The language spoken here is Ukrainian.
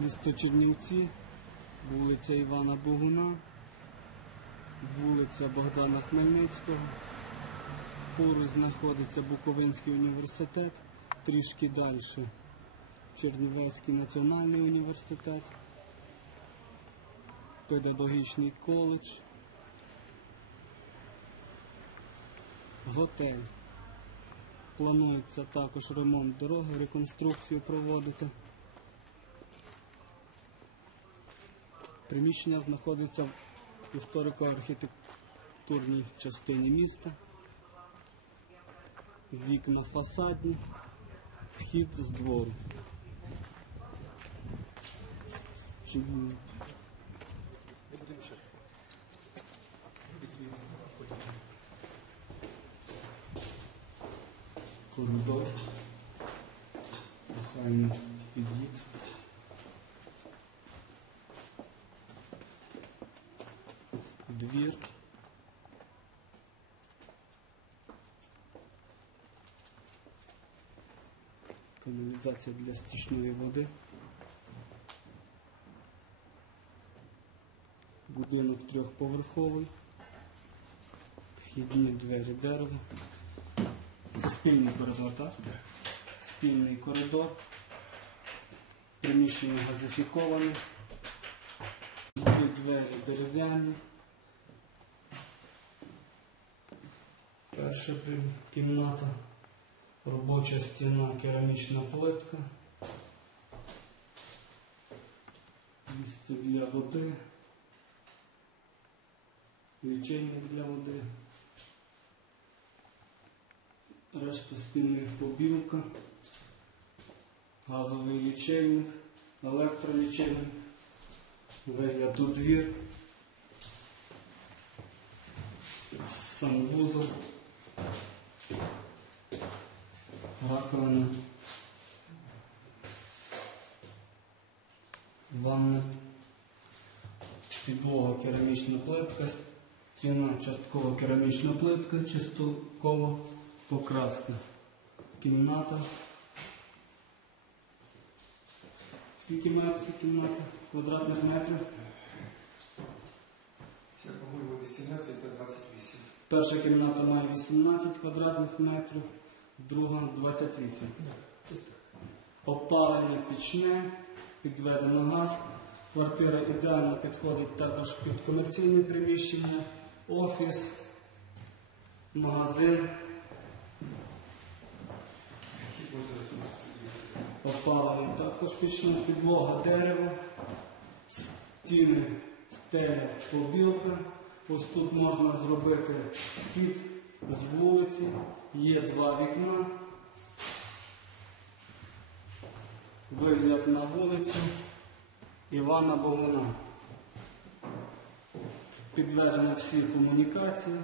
Місто Чернівці, вулиця Івана Богуна, вулиця Богдана Хмельницького. Поруч знаходиться Буковинський університет, трішки далі Чернівецький національний університет, педагогічний коледж, готель. Планується також ремонт дороги, реконструкцію проводити. Приміщення знаходиться в історико-архітектурній частині міста. Вікна фасадні, вхід з двору. Коридор. Двір. Каналізація для стічної води. Будинок трьохповерховий. Вхідні двері дерева. Це спільний коридор, так? Спільний коридор. Приміщення газифіковане. Двері дерев'яні. Перша кімната. Робоча стіна, керамічна плитка. Місце для води. Лічильник для води. Решта стіни побілка. Газовий лічильник, електролічильник. Вигляд у двір. Санвузол. Раковина. Ванна. Підлога керамічна плитка. Стіна частково керамічна плитка, частково покраска. Кімната. Скільки має ця кімната? Квадратних метрів? Це, по-моєму, 18 та 28. Перша кімната має 18 квадратних метрів, друга 28. Опалення пічне, підведено газ. Квартира ідеально підходить також під комерційне приміщення, офіс, магазин, опалення також пічне, підлога дерево, стіни, стеля, побілка. Ось тут можна зробити вхід з вулиці, є два вікна. Вигляд на вулицю Івана Богуна. Підведено всі комунікації.